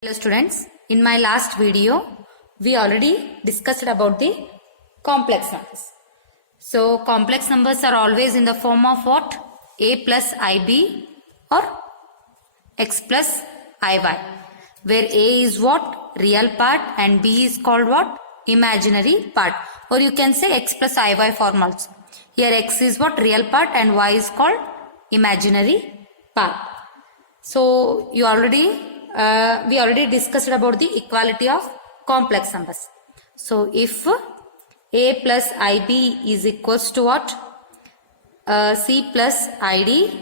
Hello students, in my last video we already discussed about the complex numbers. So complex numbers are always in the form of what? A plus IB or X plus IY, where A is what? Real part and B is called what? Imaginary part, or you can say X plus IY form also. Here X is what? Real part and Y is called imaginary part. So we already discussed about the equality of complex numbers. So if A plus IB is equals to what? C plus ID,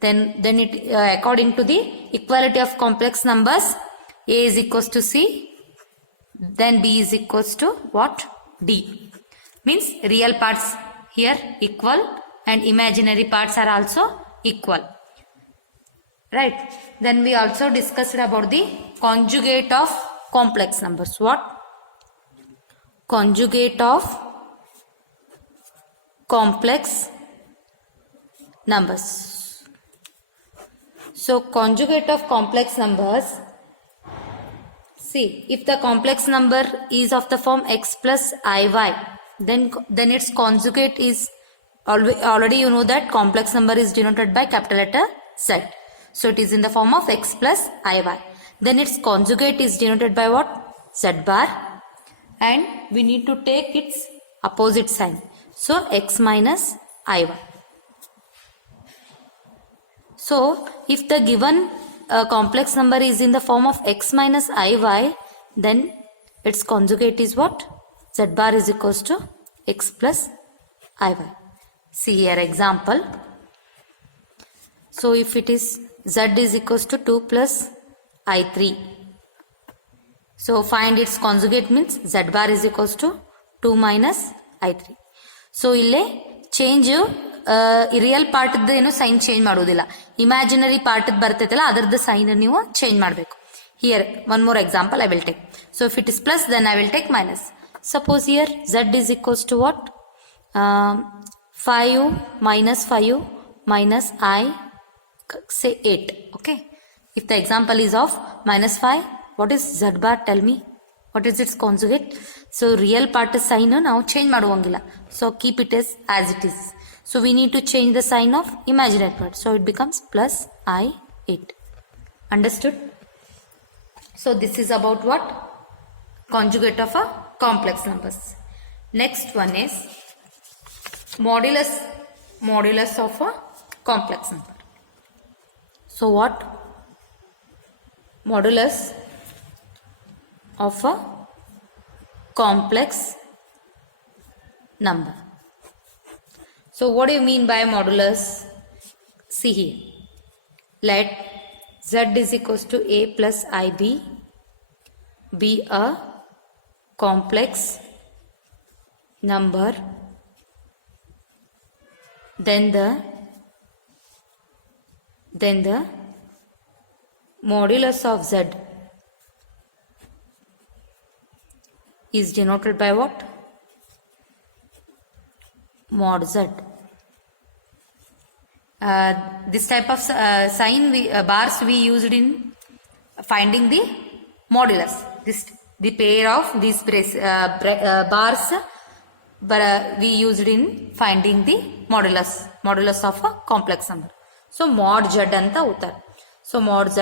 then it according to the equality of complex numbers, A is equals to C, then B is equals to what? D. Means real parts here equal and imaginary parts are also equal. Right. Then we also discussed about the conjugate of complex numbers. What? Conjugate of complex numbers. So conjugate of complex numbers. See, if the complex number is of the form x plus iy, then its conjugate is already you know that complex number is denoted by capital letter Z. So it is in the form of x plus iy. Then its conjugate is denoted by what? Z bar. And we need to take its opposite sign. So x minus iy. So if the given complex number is in the form of x minus iy, then its conjugate is what? Z bar is equals to x plus iy. See here example. So if it is z is equals to 2 plus I3. So find its conjugate means z bar is equals to 2 minus I3. So ille change real part ಏನು sign change ಮಾಡೋದಿಲ್ಲ, imaginary part ಬರ್ತೈತಲ್ಲ ಅದರದ್ದು sign ನೀವು change ಮಾಡಬೇಕು. Here one more example I will take. So if it is plus then I will take minus. Suppose here z is equals to what? 5 minus 5 minus I say 8. Okay, if the example is of minus 5, what is z bar? Tell me, what is its conjugate? So real part sign now change ಮಾಡುವಂಗಿಲ್ಲ, so keep it as it is. So we need to change the sign of imaginary part, so it becomes plus I8. Understood? So this is about what? Conjugate of a complex numbers. Next one is modulus of a complex number. So what? Modulus of a complex number. So what do you mean by modulus? See here. Let z is equals to a plus ib be a complex number, then the modulus of z is denoted by what? Mod z. This type of sign bars we used in finding the modulus. The pair of these bars we used in finding the modulus of a complex number. So mod z anta utar. So mod z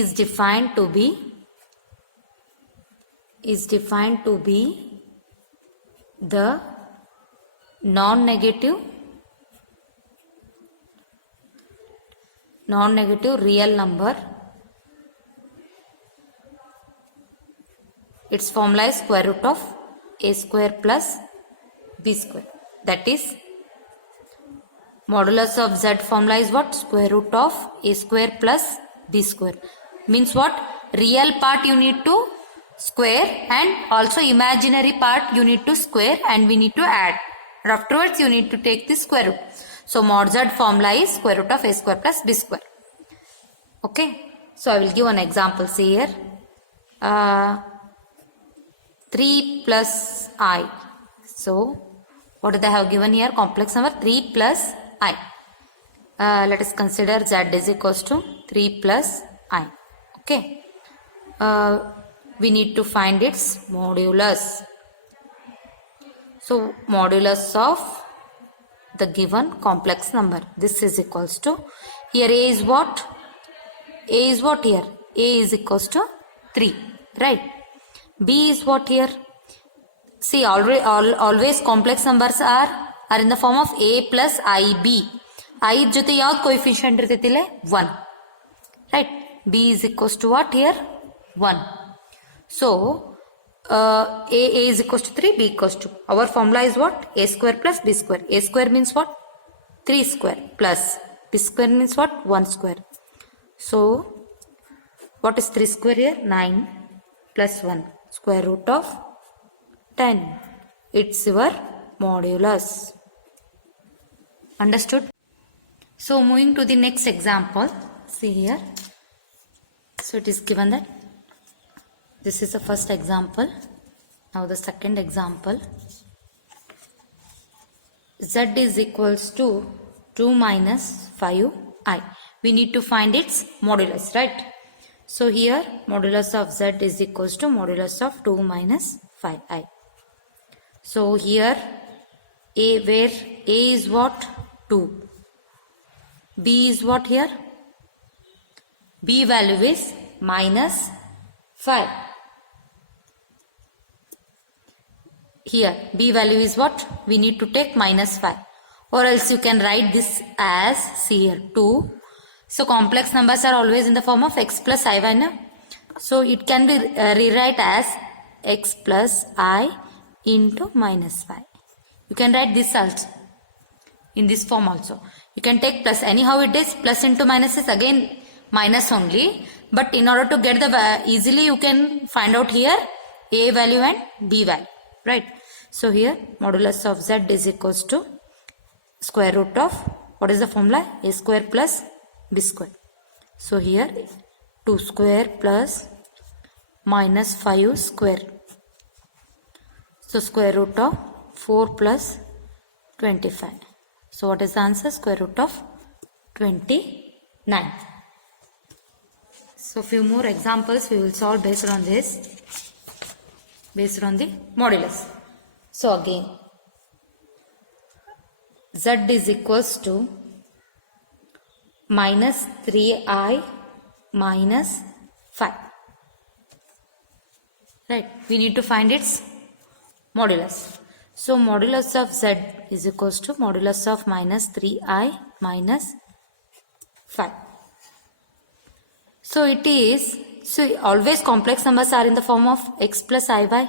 is defined to be the non-negative real number. Its formula is square root of a square plus b square. That is, modulus of z formula is what? Square root of a square plus b square. Means what? Real part you need to square and also imaginary part you need to square and we need to add. Afterwards you need to take the square root. So mod z formula is square root of a square plus b square. Okay. So I will give an example. See here. 3 plus I. So what do they have given here? Complex number 3 plus I. Let us consider z is equals to 3 plus I. Okay. we need to find its modulus. So modulus of the given complex number, this is equals to, here A is what? A is what here? A is equals to 3, right? B is what here? See, always complex numbers are in the form of A plus IB. I jothe yav coefficient iರ್ತೈತಿಲ್ಲ 1, right? B is equals to what here? 1. So A is equals to 3, B equals to, our formula is what? A square plus B square. A square means what? 3 square plus B square means what? 1 square. So what is 3 square here? 9 plus 1, square root of 10. It's your modulus. Understood? So moving to the next example, see here. So it is given that this is the first example. Now the second example. Z is equals to 2 minus 5i. We need to find its modulus, right? So here modulus of Z is equals to modulus of 2 minus 5i. So here where A is what? 2. B is what here? B value is minus 5. Here B value is what? We need to take minus 5, or else you can write this as, see here, 2. So complex numbers are always in the form of x plus I, na? So it can be rewrite as x plus I into minus 5. You can write this also in this form also. You can take plus, anyhow it is plus into minus is again minus only, but in order to get the easily you can find out here A value and B value, right? So here modulus of Z is equals to square root of, what is the formula? A square plus B square. So here 2 square plus minus 5 square. So square root of 4 plus 25. So what is the answer? Square root of 29. So few more examples we will solve based on this, based on the modulus. So again Z is equals to minus 3i minus 5, right? We need to find its modulus. So modulus of Z is equals to modulus of minus 3i minus 5. So it is, so always complex numbers are in the form of x plus iy.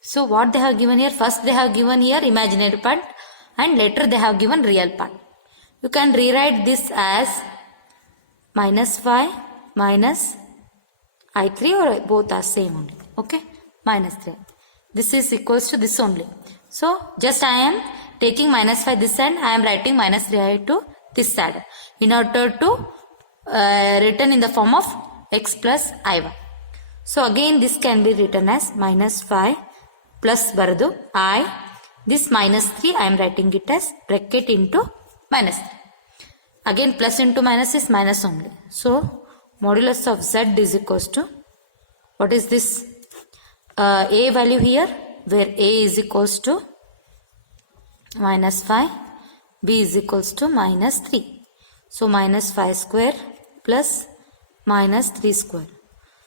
So what they have given here? First they have given here imaginary part and later they have given real part. You can rewrite this as minus 5 minus I3, or both are same only. Okay, minus 3. This is equals to this only. So just I am taking minus 5 this side, I am writing minus 3i to this side in order to written in the form of x plus iy. So again this can be written as minus 5 plus baradu I, this minus 3 I am writing it as bracket into minus 3. Again plus into minus is minus only. So modulus of Z is equals to, what is this? A value here, where A is equals to minus 5, B is equals to minus 3. So minus 5 square plus minus 3 square.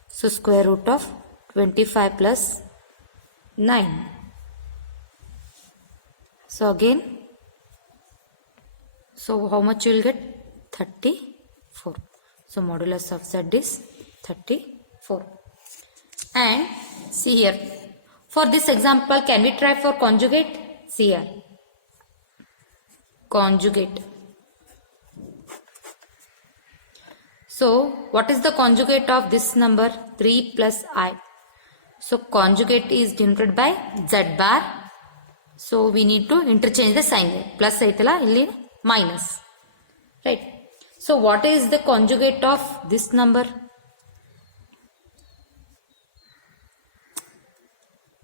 So square root of 25 plus 9. So again, so how much you will get? 34. So modulus of Z is 34. And see here, for this example can we try for conjugate? See here, conjugate. So what is the conjugate of this number? 3 plus I. So conjugate is denoted by Z bar. So we need to interchange the sign. Plus aitala illi minus, right? So what is the conjugate of this number?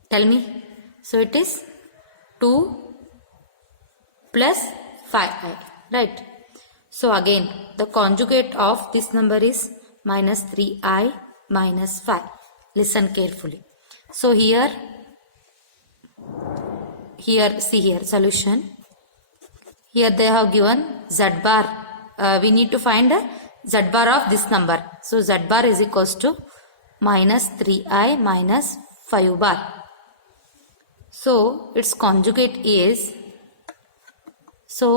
Tell me. So it is 2 plus 5i, right? So again the conjugate of this number is minus 3i minus 5. Listen carefully. So here see here solution. Here they have given z bar. We need to find z bar of this number. So z bar is equals to minus 3i minus 5 bar. So its conjugate is, so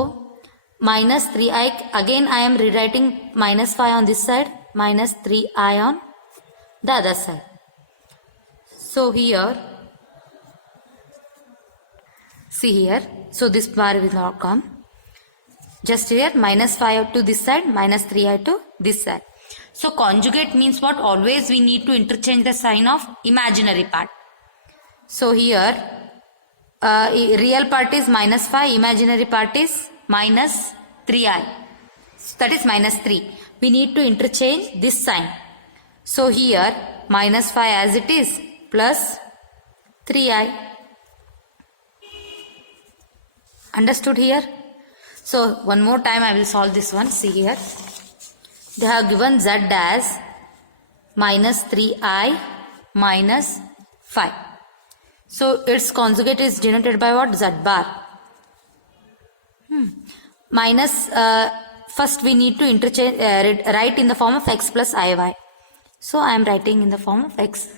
minus 3i, again I am rewriting minus 5 on this side, minus 3i on the other side. So here, see here, so this bar will not come. Just here minus 5 to this side, minus 3i to this side. So conjugate means what? Always we need to interchange the sign of imaginary part. So here real part is minus 5, imaginary part is minus 3i. So that is minus 3. We need to interchange this sign. So here minus 5 as it is plus 3i. Understood here? So one more time I will solve this one. See here. They have given z as minus 3i minus 5. So its conjugate is denoted by what? Z bar. Minus, first we need to interchange, write in the form of x plus iy. So I am writing in the form of x.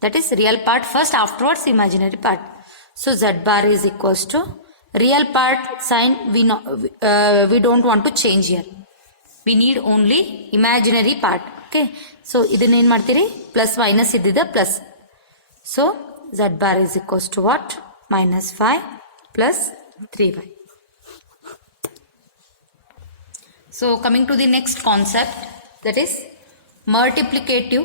That is real part first, afterwards imaginary part. So z bar is equals to real part sign we don't want to change here. We need only imaginary part. Okay. So idin ಏನು ಮಾಡ್ತೀರಿ? Plus minus ಇದ್ದಿದ್ದ plus. So z bar is equals to what? Minus 5 plus 3y. So coming to the next concept, that is multiplicative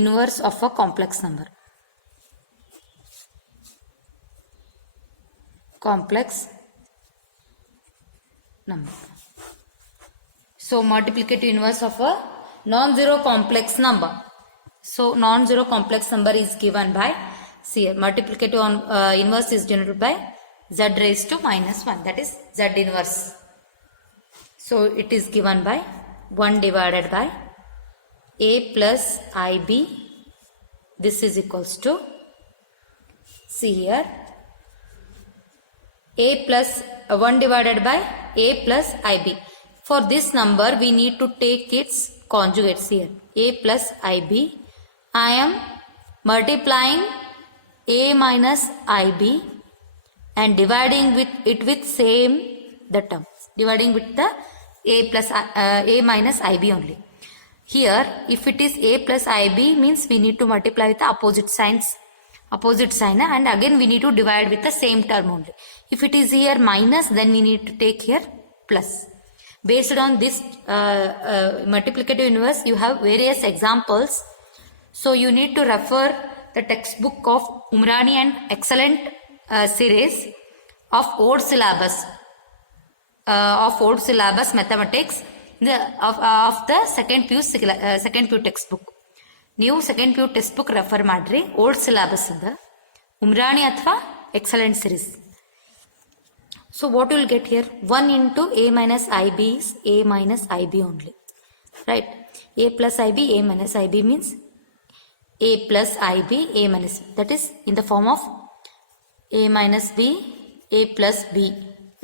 inverse of a complex number. So multiplicative inverse of a non-zero complex number. So non-zero complex number is given by, see multiplicative inverse is denoted by z raised to minus 1, that is z inverse. So it is given by 1 divided by a plus ib. This is equals to, see here, a plus 1 divided by a plus ib. For this number we need to take its conjugates here. A plus ib. I am multiplying a minus ib and dividing with it with same the term. Dividing with the a plus a minus ib only. Here if it is a plus ib means we need to multiply with the opposite sign, and again we need to divide with the same term only. If it is here minus, then we need to take here plus. Based on this multiplicative inverse, you have various examples. So you need to refer the textbook of Umrani and Excellent series of old syllabus mathematics of the second PU textbook. ನೀವು second PU text book refer ಮಾಡ್ರಿ, old syllabus ಇಂದ ಉಮ್ರಾಣಿ ಅಥವಾ excellent series. So what you will get here? 1 into a minus ib is a minus ib only, right? A plus ib, a minus ib means a plus ib, a minus, that is in the form of a minus b, a plus b.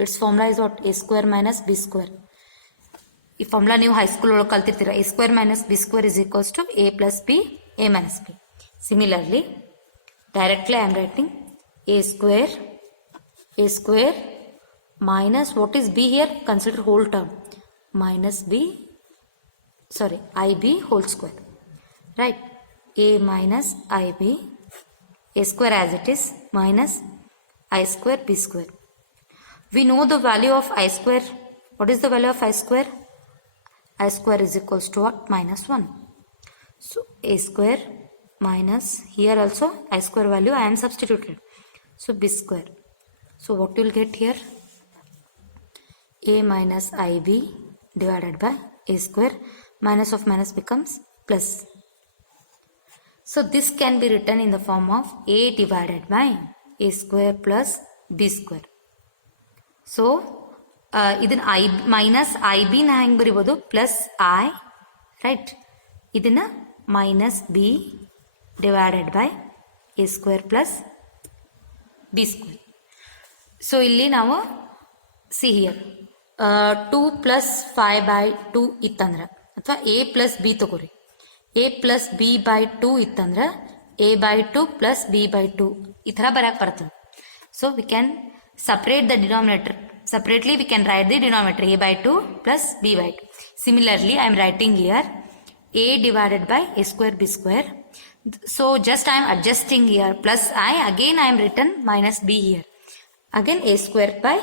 Its formula is what? A square minus b square. ಈ formula ನೀವು high school ಒಳಗೆ ಕಲ್ತಿರ್ತೀರ. a square minus b square is equals to a plus b, a minus b. Similarly, directly I am writing a square minus, what is b here? Consider whole term, minus b, sorry, ib whole square, right? A minus ib, a square as it is, minus I square b square. We know the value of I square. What is the value of I square? I square is equals to what? Minus 1. So a square minus, here also I square value I am substituted. So b square. So what you will get here? A minus ib divided by a square, minus of minus becomes plus. So this can be written in the form of a divided by a square plus b square. So ಇದನ್ನ I minus I ಬಿನ ಹೆಂಗೆ ಬರಿಬೋದು plus I right, ಇದನ್ನ minus B divided by A square plus B square. So ಇಲ್ಲಿ ನಾವು see here 2 plus 5/2 ಇತ್ತಂದ್ರೆ ಅಥವಾ A plus B ತಗೋರಿ, A plus B by 2 ಇತ್ತಂದ್ರೆ a/2 ಪ್ಲಸ್ b/2 ಈ ಥರ ಬರಕ್ಕೆ ಬರ್ತದೆ. So we can separate the denominator. Separately we can write the denominator a/2 plus b/2. Similarly I am writing here a divided by a square b square. So just I am adjusting here plus I, again I am written minus b here. Again a square by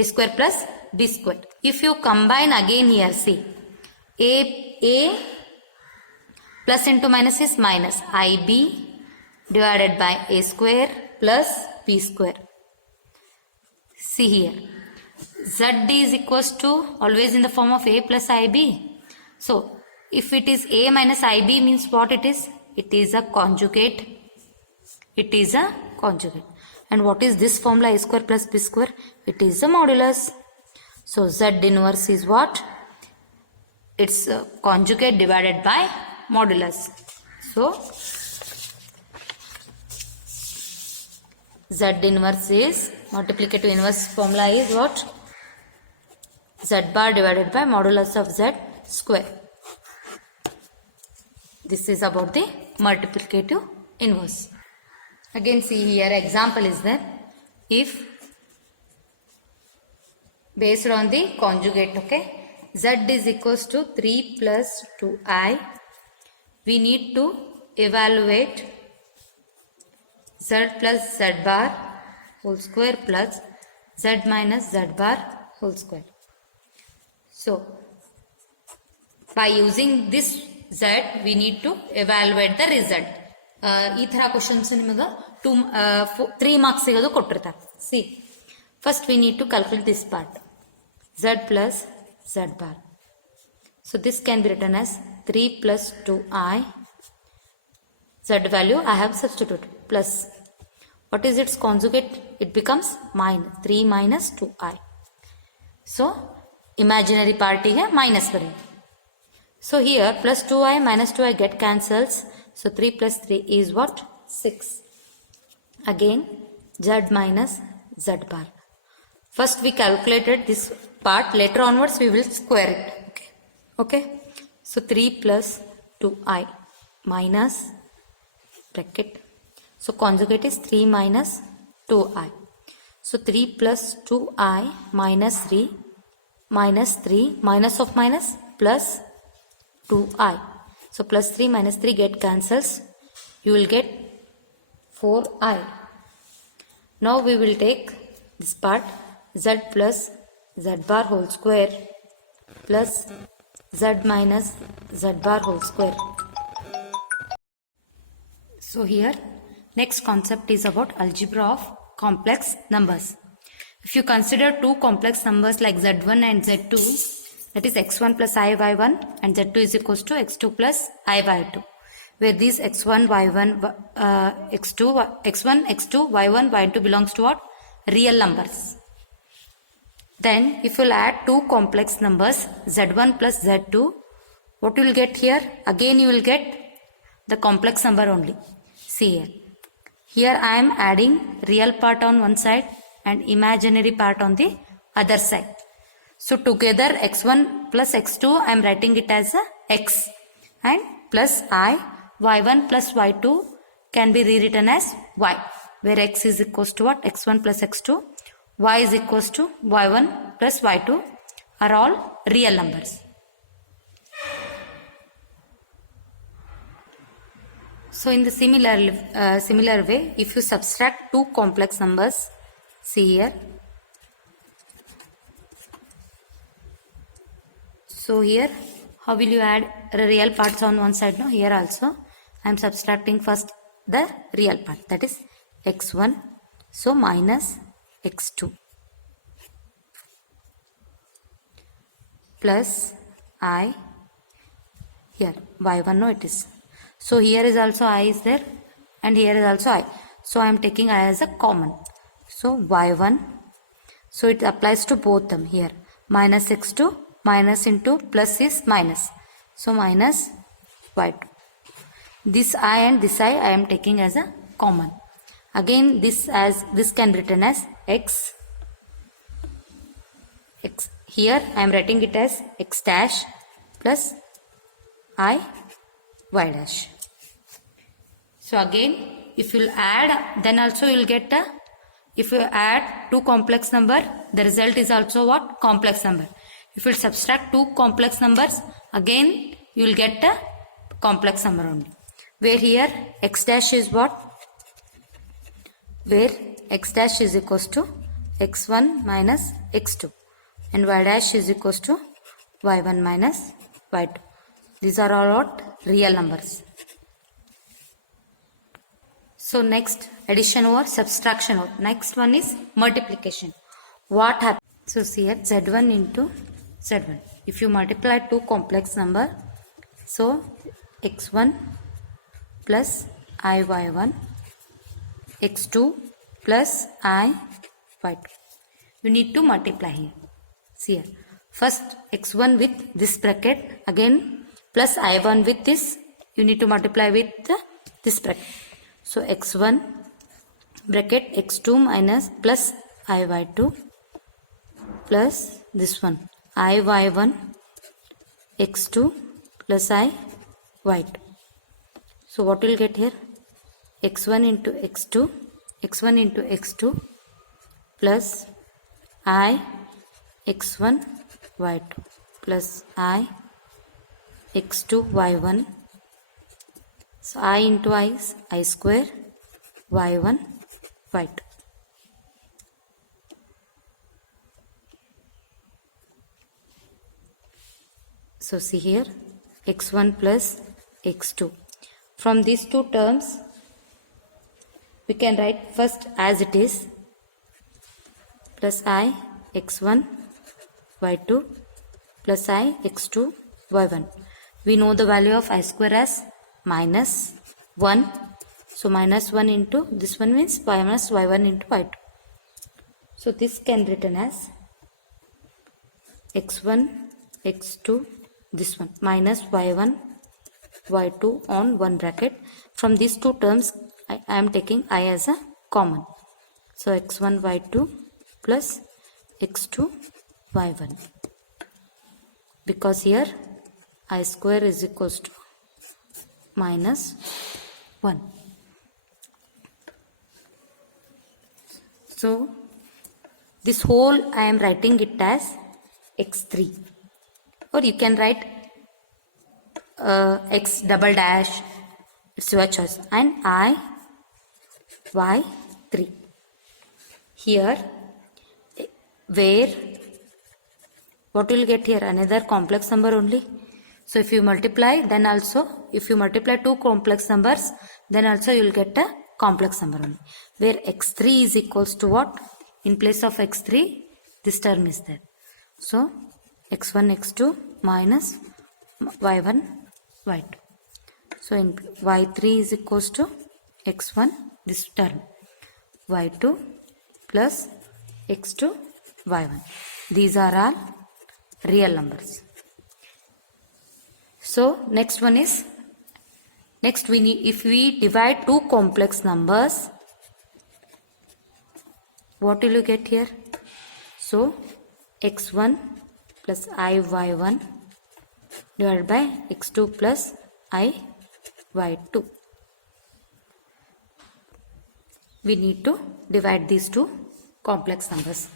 a square plus b square. If you combine again here, see a plus into minus is minus ib divided by a square plus b square. See here, z is equals to always in the form of a plus ib. So if it is a minus ib means what it is? It is a conjugate. It is a conjugate. And what is this formula a square plus b square? It is a modulus. So z inverse is what? It's a conjugate divided by modulus. So z inverse is, multiplicative inverse formula is what? Z bar divided by modulus of z square. This is about the multiplicative inverse. Again see here, example is there. If based on the conjugate, okay, z is equals to 3 plus 2i, we need to evaluate z plus z bar whole square plus z minus z bar whole square. So by using this z we need to evaluate the result. ಈ ಥರ questions ನಿಮಗೆ 3 marks ಸಿಗೋದು ಕೊಟ್ಟಿರ್ತಾರೆ. See first we need to calculate this part z plus z bar. So this can be written as 3 plus 2i, z value I have substituted, plus what is its conjugate? It becomes minus 3 minus 2i. So imaginary part here minus करेंगे. So here plus 2i minus 2i get cancels. So 3 plus 3 is what? 6. Again z minus z bar. First we calculated this part. Later onwards we will square it. Okay. So 3 plus 2i minus bracket. So conjugate is 3 minus 2i. So 3 plus 2i minus 3 minus 3 minus of minus plus 2i. So plus 3 minus 3 get cancels. You will get 4i. Now we will take this part z plus z bar whole square plus z minus z bar whole square. So here next concept is about algebra of complex numbers. If you consider two complex numbers like z1 and z2, that is x1 plus I y1 and z2 is equals to x2 plus I y2, where these x1, y1, x1, x2, y1, y2 belongs to what? Real numbers. Then if you will add two complex numbers z1 plus z2, what you will get here? Again you will get the complex number only. See here. Here I am adding real part on one side and imaginary part on the other side. So together x1 plus x2 I am writing it as a x, and plus I, y1 plus y2 can be rewritten as y, where x is equals to what? x1 plus x2, y is equals to y1 plus y2 are all real numbers. So in the similar way, if you subtract two complex numbers, see here. So here, how will you add real parts on one side? No, here also I am subtracting first the real part, that is x1, so minus x2 plus I, here y1, no it is. So here is also I is there and here is also I. So I am taking I as a common. So y1, so it applies to both them here. minus x2, minus into plus is minus. So minus y2. This I and this I am taking as a common. Again this can written as x. Here I am writing it as x dash plus I y dash. So again if you will add, then also you will get a, if you add two complex number, the result is also what? Complex number. If you will subtract two complex numbers, again you will get a complex number only. Where here x dash is what? Where x dash is equals to x1 minus x2 and y dash is equals to y1 minus y2. These are all what? Real numbers. So next addition or subtraction or next one is multiplication. What happens? So see here z1 into z1. If you multiply two complex number, so x1 plus iy1, x2 plus iy2. You need to multiply here. See here. First x1 with this bracket, again plus i1 with this. You need to multiply with this bracket. So x1 bracket x2 minus plus iy2 plus this one iy1 x2 plus iy2. So what will get here? x1 into x2 plus I x1 y2 plus I x2 y1. So I into I is I square y1 y2. So see here x1 plus x2. From these two terms we can write first as it is plus I x1 y2 plus I x2 y1. We know the value of I square as minus 1. So minus 1 into this one means y minus y1 into y2. So this can written as x1 x2 this one minus y1 y2 on one bracket. From these two terms I am taking I as a common. So x1 y2 plus x2 y1, because here I square is equals to minus 1. So this whole I am writing it as x3, or you can write x double dash, it's your choice, and I y3. Here where what will get here? Another complex number only. So if you multiply, then also if you multiply two complex numbers, then also you will get a complex number only. Where x3 is equals to what? In place of x3 this term is there. So x1 x2 minus y1 y2. So in y3 is equals to x1 this term, y2 plus x2 y1. These are all real numbers. So next one is, next we need, if we divide two complex numbers, what will you get here? So x1 plus iy1 divided by x2 plus iy2. We need to divide these two complex numbers.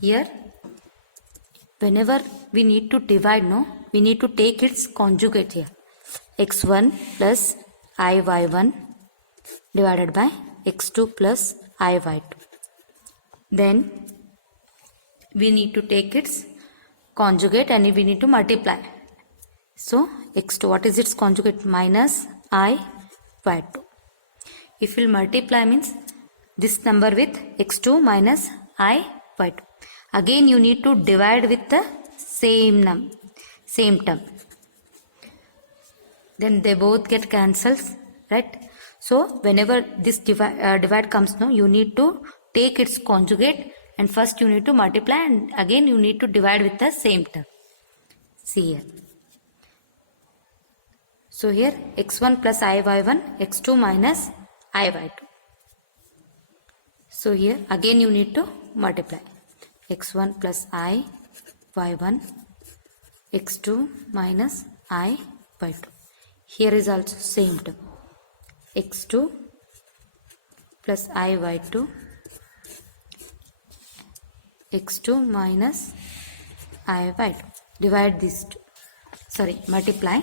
Here whenever we need to divide, no, we need to take its conjugate here. x1 plus iy1 divided by x2 plus iy2. Then we need to take its conjugate and we need to multiply. So x2, what is its conjugate? Minus iy2. If we multiply means this number with x2 minus iy2. Again you need to divide with the same term. Then they both get cancelled, right? So whenever this divide comes, no, you need to take its conjugate and first you need to multiply and again you need to divide with the same term. See here. So here x1 plus I y1, x2 minus I y2. So here again you need to multiply. x1 plus I y1, x2 minus I y2. Here is also same term. x2 plus I y2, x2 minus I y2. Divide these two. Sorry, multiply.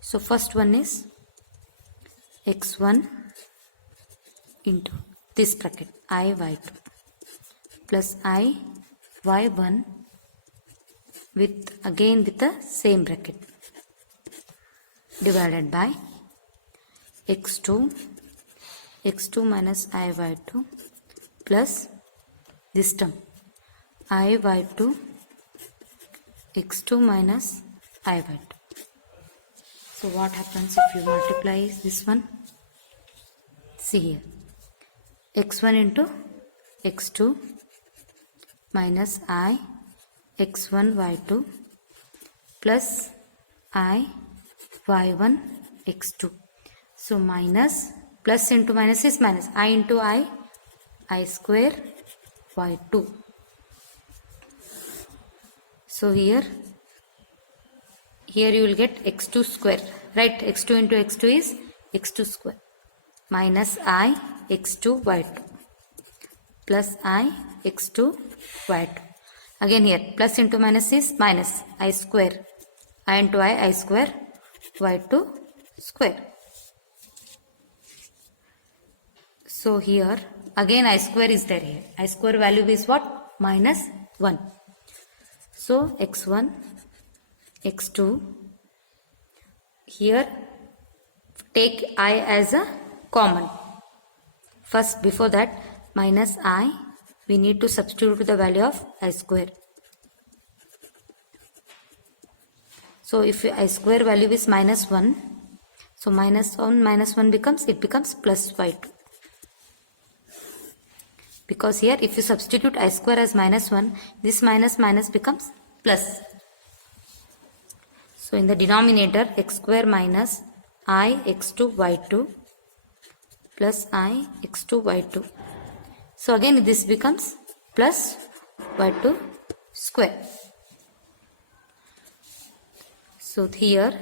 So first one is x1 into this bracket I y2 plus I y1 with again with the same bracket divided by x2 minus I y2 plus this term I y2 x2 minus I y2. So what happens if you multiply this one? See here. x1 into x2 minus I x1 y2 plus I y1 x2. So minus, plus into minus is minus. I into I square y2. So here you will get x2 square, right? x2 into x2 is x2 square minus I x2 y2 plus I x2 y2. Again here plus into minus is minus. I square, I into I square y2 square. So here again I square is there here. I square value is what? Minus 1. So x1, x2, here take I as a common. First before that minus I, we need to substitute the value of I square. So if I square value is minus 1, so minus 1 becomes plus y2. Because here if you substitute I square as minus 1, this minus becomes plus. So in the denominator x square minus I x2 y2 plus I x2 y2. So again this becomes plus y2 square. So here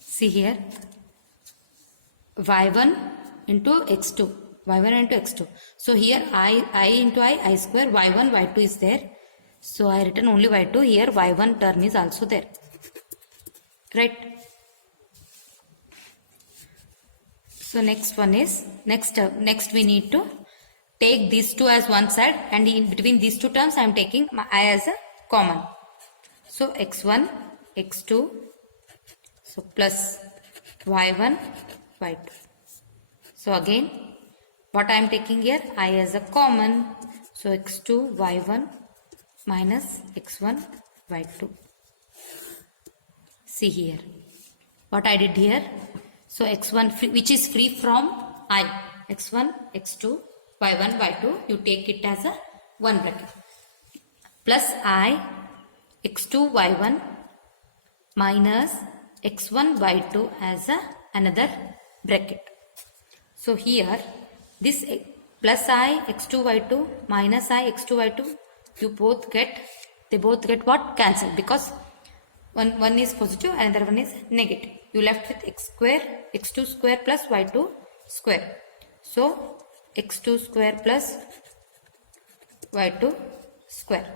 see here y1 into x2, y1 into x2. So here I into I square, y1 y2 is there. So I written only y2. Here y1 term is also there, right? So next one is next we need to take these two as one side, and in between these two terms I am taking I as a common. So x1 x2, so plus y1 y2. So again what I am taking here, I as a common. So x2 y1 minus x1 y2. See here what I did here. So x1 which is free from I, x1 x2 y1 y2, you take it as a one bracket plus I x2 y1 minus x1 y2 as a another bracket. So here this plus I x2 y2 minus I x2 y2, they both get what? Cancelled, because one is positive and another one is negative. You left with x2 square plus y2 square. So x2 square plus y2 square.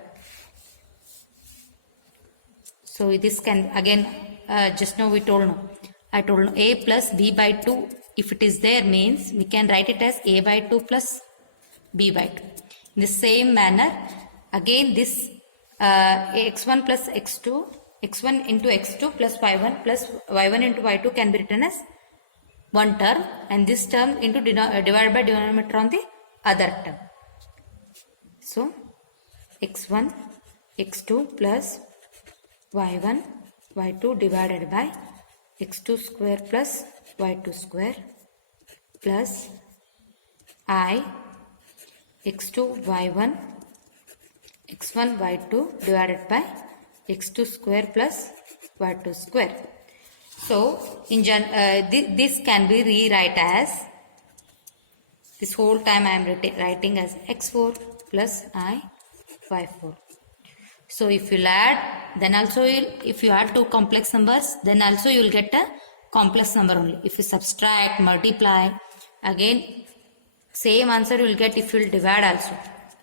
So this can again just now I told no, a plus b by 2 if it is there means we can write it as a by 2 plus b by 2. In the same manner again this x1 plus x2, x1 into x2 plus y1 into y2 can be written as one term, and this term into divided by denominator on the other term. So x1 x2 plus y1 y2 divided by x2 square plus y2 square plus I x2 y1 x1 y2 divided by x2 square plus y2 square. So this can be rewrite as, this whole time I am writing as x4 plus I y4. So if you'll add, then also if you add two complex numbers, then also you will get a complex number only. If you subtract, multiply, again same answer you will get. If you will divide also,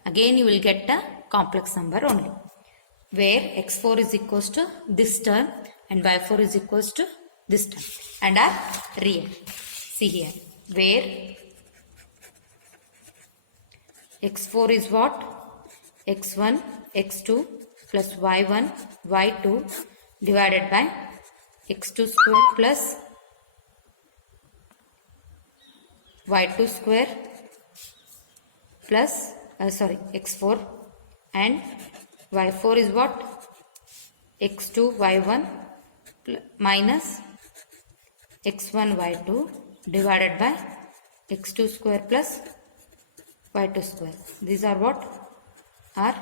again you will get a complex number only, where x4 is equals to this term and y4 is equals to this term and are real. See here, where x4 is what? x1 x2 plus y1 y2 divided by x2 square plus y2 square plus x4, and y4 is what? x2 y1 minus x1 y2 divided by x2 square plus y2 square. These are what? Are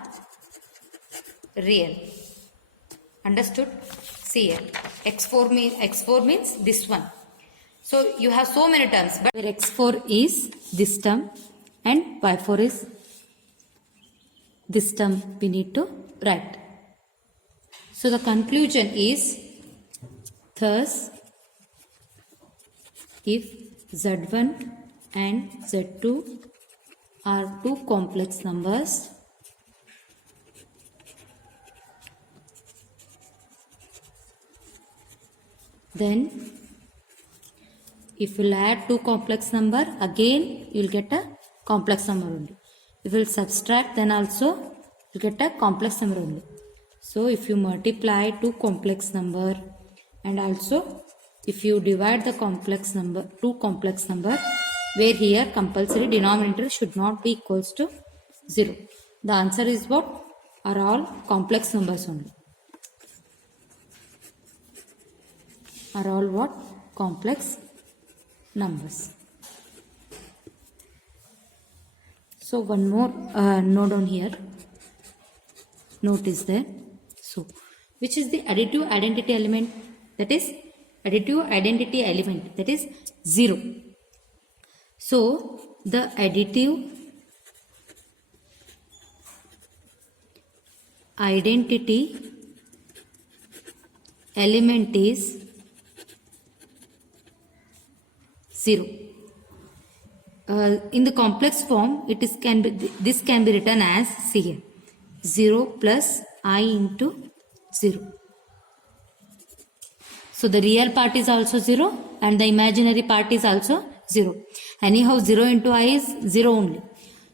real. Understood? See here, x4 means this one. So you have so many terms, but where x4 is this term and y4 is this term, we need to write. So the conclusion is, thus if z1 and z2 are two complex numbers, then if you will add two complex number, again you will get a complex number only. If you will subtract, then also you get a complex number only. So if you multiply two complex number, and also if you divide the two complex number, where here compulsory denominator should not be equals to 0. The answer is what? Are all complex numbers only. Are all what? Complex numbers. So one more note on here. Note is there. So which is the additive identity element? That is additive identity element, that is 0. So the additive identity element is 0. In the complex form, this can be written as, see here, 0 plus I into 0. So the real part is also 0 and the imaginary part is also 0. Anyhow 0 into I is 0 only.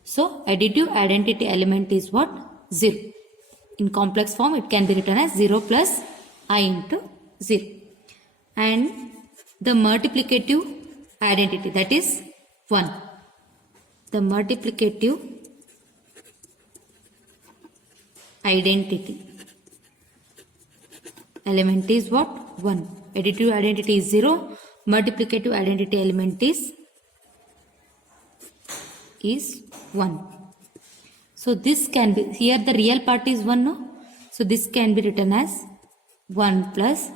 So additive identity element is what? 0. In complex form it can be written as 0 plus I into 0. And the multiplicative identity, that is 1. The multiplicative identity element is what? 1. Additive identity is 0. Multiplicative identity element is 1. So this can be, here the real part is 1, no? So this can be written as 1 plus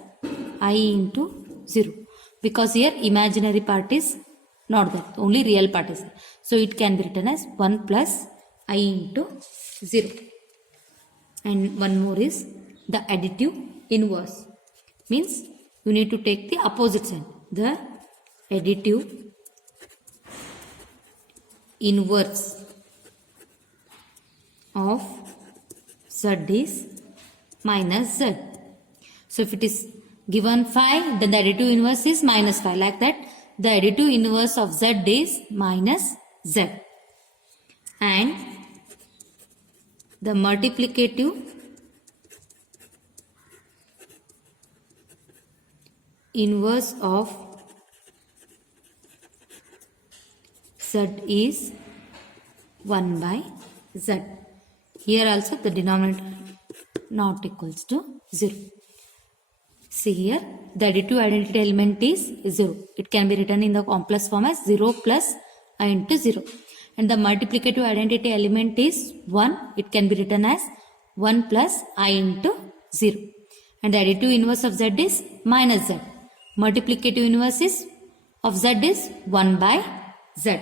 I into 0. Because here imaginary part is not there. Only real part is there. So it can be written as 1 plus I into 0. And one more is the additive inverse. Means you need to take the opposite sign. The additive inverse of z is minus z. So if it is given 5, then the additive inverse is minus 5. Like that, the additive inverse of z is minus z. And the multiplicative inverse of z is 1 by z. Here also the denominator not equals to 0. See here, the additive identity element is 0. It can be written in the complex form as 0 plus I into 0. and the multiplicative identity element is 1. It can be written as 1 plus I into 0. And the additive inverse of z is minus z. Multiplicative inverse is of z is 1 by z.